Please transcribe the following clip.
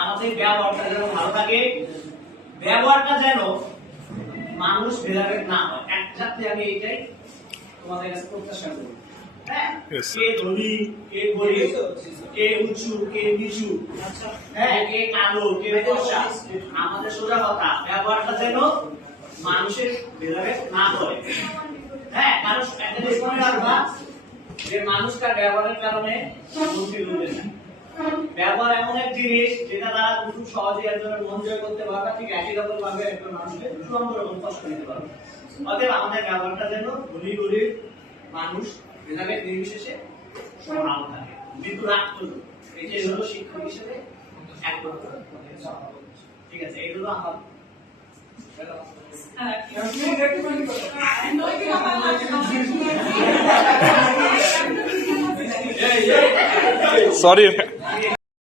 আমাদের ব্যবহারটা যেন ভালো থাকে, ব্যবহারটা যেন মানুষ ভেদাভেদ না হয়। একসাথে আমি এইটাই তোমাদের কাছে প্রত্যাশা করি। হ্যাঁ, কে ধনী, কে গরিব, কে উঁচু, কে নিচু, হ্যাঁ, কে কালো, কে ফর্সা, আমাদের সোজা কথা ব্যবহারটা যেন মানুষের ভেদাভেদ না করে। হ্যাঁ, কারণ একটা জিনিস মনে রাখবা যে মানুষটার ব্যবহারের কারণে বুদ্ধি রূপে না। ব্যবহার এমন এক জিনিস যেটা দ্বারা খুব সহজে একজনের মন জয় করতে পারবে, ঠিক একই রকম ভাবে একজন মানুষকে চূড়ান্ত রকম কষ্ট দিতে পারবে। অতএব আমাদের ব্যবহারটা যেন ধনী গরিব মানুষ ভেদাভেদ নির্বিশেষে সমান থাকে, মৃত্যু রাগ করবে। এটাই হলো শিক্ষক হিসেবে একমাত্র। ঠিক আছে, এই হলো আমার Sorry.